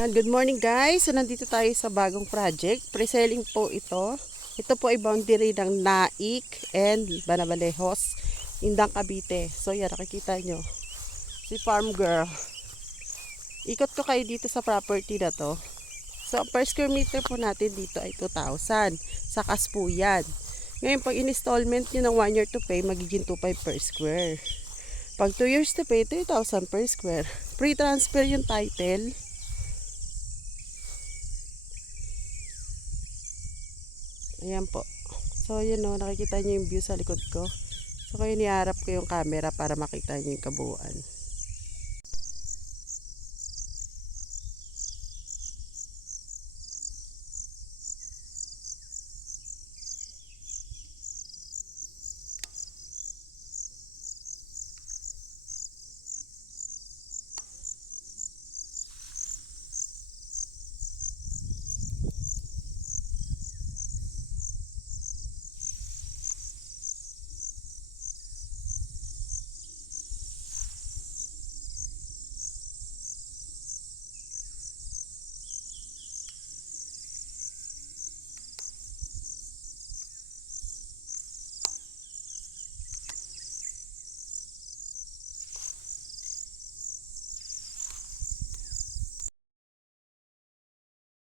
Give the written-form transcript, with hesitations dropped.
Good morning guys! So nandito tayo sa bagong project. Pre-selling po ito. Ito po ay boundary ng Naik and Banabalejos, Indang Cavite. So yan, nakikita nyo. Si Farm Girl. Ikot ko kayo dito sa property na to. So per square meter po natin dito ay 2,000. Sa kas po yan. Ngayon pag in-installment nyo ng 1 year to pay, magiging 2,500 per square. Pag 2 years to pay, 3,000 per square. Pre-transfer yung title. Ayan po. So, yun o. Nakikita nyo yung view sa likod ko. So, kaya niharap ko yung camera para makita nyo yung kabuuan.